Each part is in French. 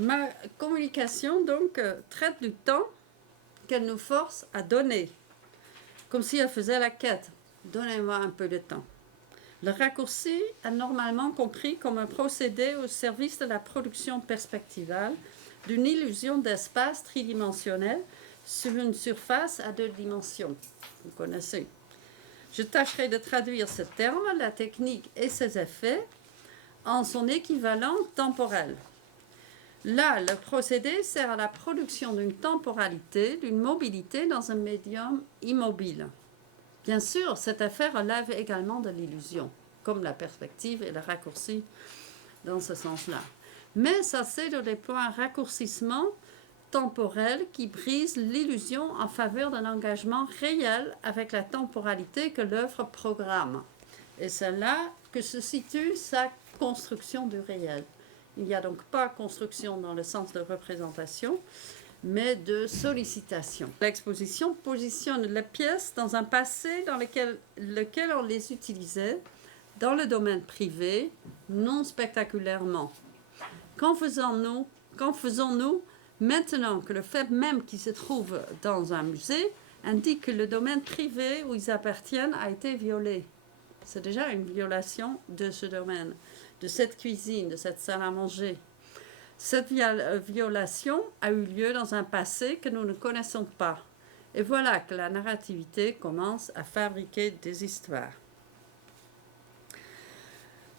Ma communication, donc, traite du temps qu'elle nous force à donner, comme si elle faisait la quête. Donnez-moi un peu de temps. Le raccourci est normalement compris comme un procédé au service de la production perspectivale d'une illusion d'espace tridimensionnel sur une surface à 2 dimensions. Vous connaissez. Je tâcherai de traduire ce terme, la technique et ses effets, en son équivalent temporel. Là, le procédé sert à la production d'une temporalité, d'une mobilité dans un médium immobile. Bien sûr, cet effet relève également de l'illusion, comme la perspective et le raccourci dans ce sens-là. Mais ça c'est des points raccourcissement temporel qui brise l'illusion en faveur d'un engagement réel avec la temporalité que l'œuvre programme. Et c'est là que se situe sa construction du réel. Il n'y a donc pas construction dans le sens de représentation, mais de sollicitation. L'exposition positionne les pièces dans un passé dans lequel on les utilisait, dans le domaine privé, non spectaculairement. Qu'en faisons-nous maintenant que le fait même qu'ils se trouvent dans un musée indique que le domaine privé où ils appartiennent a été violé? C'est déjà une violation de ce domaine, de cette cuisine, de cette salle à manger. Cette violation a eu lieu dans un passé que nous ne connaissons pas. Et voilà que la narrativité commence à fabriquer des histoires.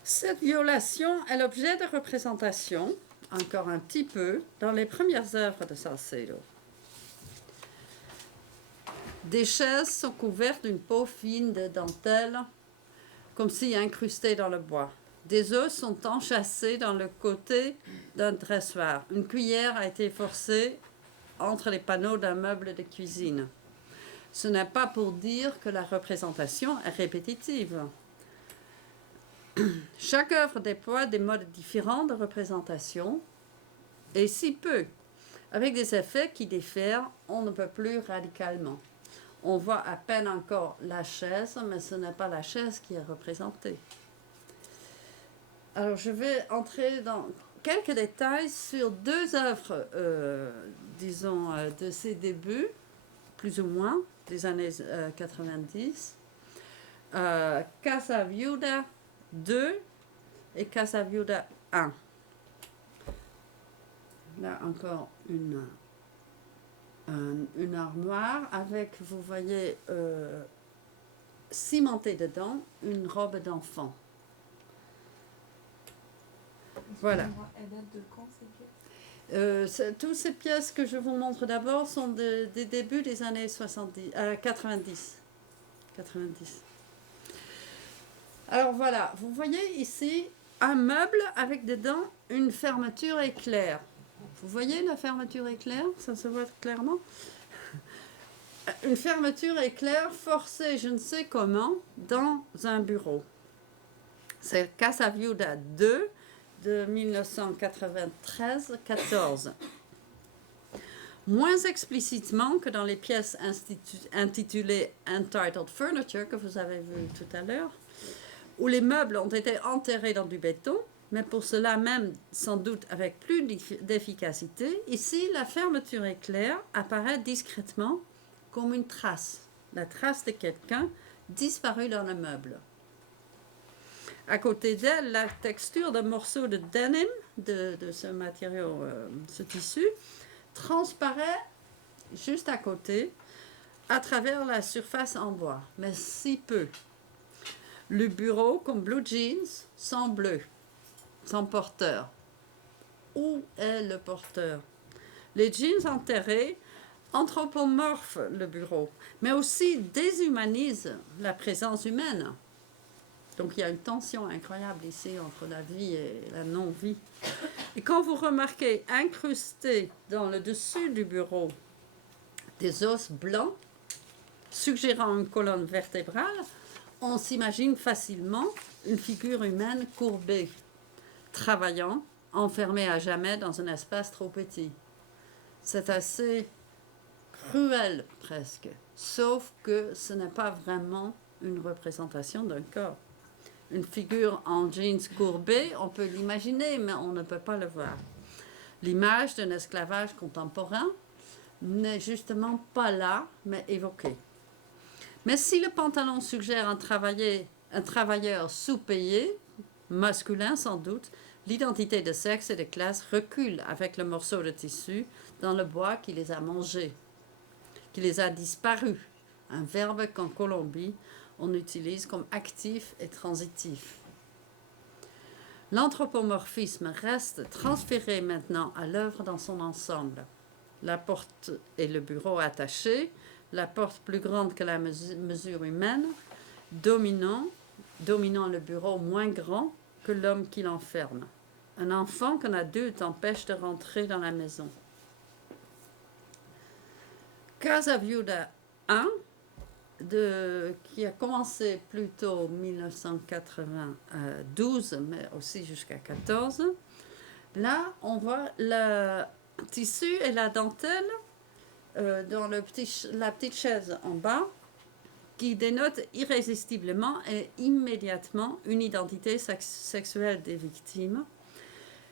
Cette violation est l'objet de représentation, encore un petit peu, dans les premières œuvres de Salcedo. Des chaises sont couvertes d'une peau fine de dentelle, comme si incrustée dans le bois. Des os sont enchâssés dans le côté d'un dressoir. Une cuillère a été forcée entre les panneaux d'un meuble de cuisine. Ce n'est pas pour dire que la représentation est répétitive. Chaque œuvre déploie des modes différents de représentation, et si peu, avec des effets qui diffèrent, on ne peut plus radicalement. On voit à peine encore la chaise, mais ce n'est pas la chaise qui est représentée. Alors je vais entrer dans quelques détails sur 2 œuvres, de ses débuts, plus ou moins, des années 90. Casa Viuda 2 et Casa Viuda 1. Là encore une armoire avec, vous voyez, cimenté dedans, une robe d'enfant. Voilà. Elle date de quand ces pièces? Toutes ces pièces que je vous montre d'abord sont des débuts des années 90. Alors voilà, vous voyez ici un meuble avec dedans une fermeture éclair. Vous voyez la fermeture éclair? Ça se voit clairement. Une fermeture éclair forcée, je ne sais comment, dans un bureau. C'est Casa Viuda 2 de 1993-14. Moins explicitement que dans les pièces intitulées Untitled Furniture que vous avez vues tout à l'heure, où les meubles ont été enterrés dans du béton, mais pour cela même sans doute avec plus d'efficacité, ici la fermeture éclair apparaît discrètement comme une trace, la trace de quelqu'un disparu dans le meuble. À côté d'elle, la texture d'un morceau de denim, de ce matériau, ce tissu, transparaît juste à côté, à travers la surface en bois, mais si peu. Le bureau, comme blue jeans, sans bleu, sans porteur. Où est le porteur? Les jeans enterrés anthropomorphent le bureau, mais aussi déshumanisent la présence humaine. Donc il y a une tension incroyable ici entre la vie et la non-vie. Et quand vous remarquez incrustés dans le dessus du bureau des os blancs, suggérant une colonne vertébrale, on s'imagine facilement une figure humaine courbée, travaillant, enfermée à jamais dans un espace trop petit. C'est assez cruel presque, sauf que ce n'est pas vraiment une représentation d'un corps. Une figure en jeans courbée, on peut l'imaginer, mais on ne peut pas le voir. L'image d'un esclavage contemporain n'est justement pas là, mais évoquée. Mais si le pantalon suggère un travailleur sous-payé, masculin sans doute, l'identité de sexe et de classe recule avec le morceau de tissu dans le bois qui les a mangés, qui les a disparus, un verbe qu'en Colombie on utilise comme actif et transitif. L'anthropomorphisme reste transféré maintenant à l'œuvre dans son ensemble. La porte et le bureau attachés, la porte plus grande que la mesure humaine, dominant le bureau moins grand que l'homme qui l'enferme. Un enfant qu'un adulte empêche de rentrer dans la maison. Casa Viuda 1, qui a commencé plutôt en 1992, mais aussi jusqu'à 14. Là, on voit le tissu et la dentelle dans la petite chaise en bas, qui dénote irrésistiblement et immédiatement une identité sexuelle des victimes,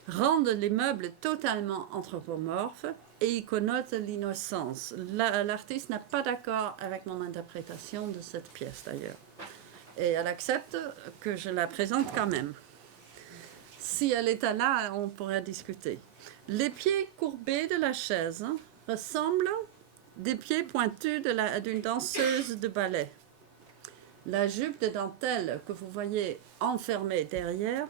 rendent les meubles totalement anthropomorphes et y connotent l'innocence. L'artiste n'est pas d'accord avec mon interprétation de cette pièce d'ailleurs. Et elle accepte que je la présente quand même. Si elle était là, on pourrait discuter. Les pieds courbés de la chaise ressemblent des pieds pointus d'une danseuse de ballet. La jupe de dentelle que vous voyez enfermée derrière,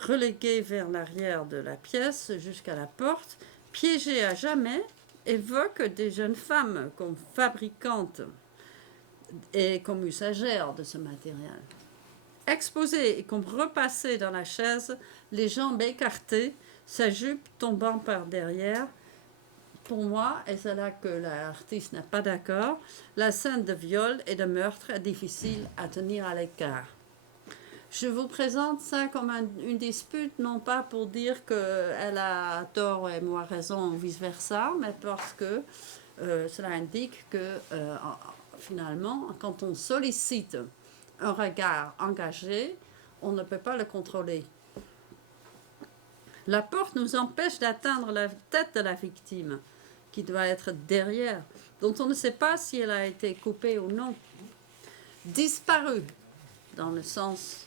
reléguée vers l'arrière de la pièce jusqu'à la porte, piégée à jamais, évoque des jeunes femmes comme fabricantes et comme usagères de ce matériel. Exposée et comme repassée dans la chaise, les jambes écartées, sa jupe tombant par derrière. Pour moi, et c'est là que l'artiste n'est pas d'accord, la scène de viol et de meurtre est difficile à tenir à l'écart. Je vous présente ça comme une dispute, non pas pour dire qu'elle a tort et moi raison ou vice-versa, mais parce que cela indique que finalement, quand on sollicite un regard engagé, on ne peut pas le contrôler. La porte nous empêche d'atteindre la tête de la victime, qui doit être derrière, dont on ne sait pas si elle a été coupée ou non. Disparue, dans le sens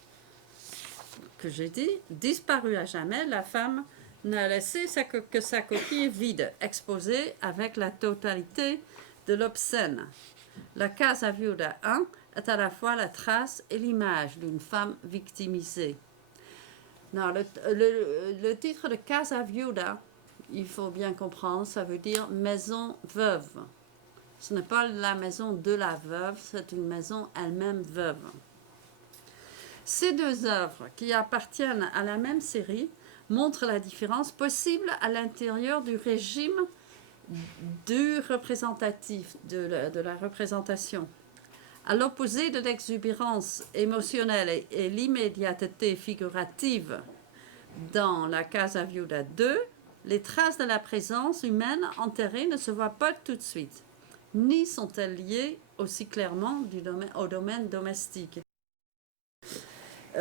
que j'ai dit, disparue à jamais, la femme n'a laissé que sa coquille vide, exposée avec la totalité de l'obscène. La Casa Viuda 1 est à la fois la trace et l'image d'une femme victimisée. Non, le titre de Casa Viuda, il faut bien comprendre, ça veut dire maison veuve. Ce n'est pas la maison de la veuve, c'est une maison elle-même veuve. Ces deux œuvres, qui appartiennent à la même série, montrent la différence possible à l'intérieur du régime du représentatif, de la représentation. À l'opposé de l'exubérance émotionnelle et l'immédiateté figurative dans la Casa Viuda 2, les traces de la présence humaine enterrée ne se voient pas tout de suite, ni sont-elles liées aussi clairement au domaine domestique.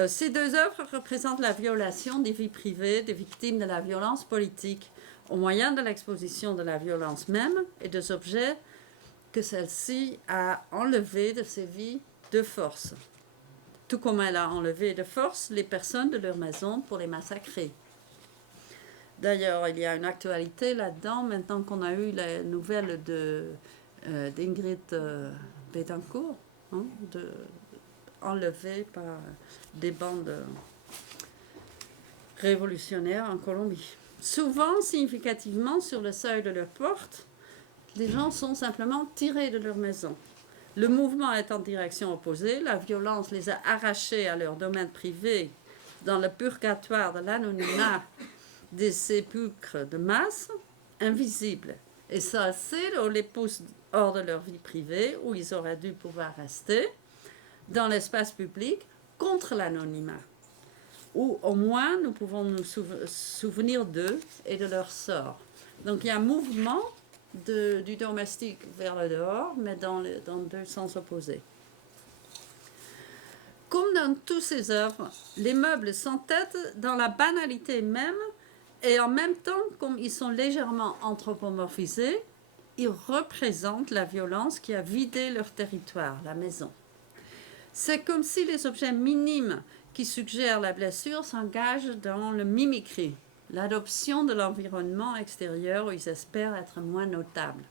Ces deux œuvres représentent la violation des vies privées des victimes de la violence politique au moyen de l'exposition de la violence même et des objets que celle-ci a enlevés de ses vies de force, tout comme elle a enlevé de force les personnes de leur maison pour les massacrer. D'ailleurs, il y a une actualité là-dedans, maintenant qu'on a eu les nouvelles d'Ingrid Betancourt, enlevée par des bandes révolutionnaires en Colombie. Souvent, significativement, sur le seuil de leur porte, les gens sont simplement tirés de leur maison. Le mouvement est en direction opposée, la violence les a arrachés à leur domaine privé dans le purgatoire de l'anonymat des sépulcres de masse, invisibles. Et ça, c'est on les pousse hors de leur vie privée, où ils auraient dû pouvoir rester, dans l'espace public, contre l'anonymat. Ou au moins, nous pouvons nous souvenir d'eux et de leur sort. Donc il y a un mouvement du domestique vers le dehors, mais dans deux sens opposés. Comme dans toutes ces œuvres, les meubles s'entêtent dans la banalité même Et en même temps, comme ils sont légèrement anthropomorphisés, ils représentent la violence qui a vidé leur territoire, la maison. C'est comme si les objets minimes qui suggèrent la blessure s'engagent dans le mimicry, l'adoption de l'environnement extérieur où ils espèrent être moins notables.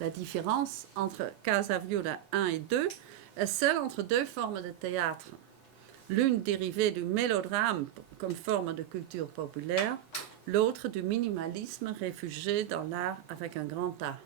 La différence entre Casa Viola 1 et 2 est celle entre deux formes de théâtre. L'une dérivée du mélodrame comme forme de culture populaire, l'autre du minimalisme réfugié dans l'art avec un grand A.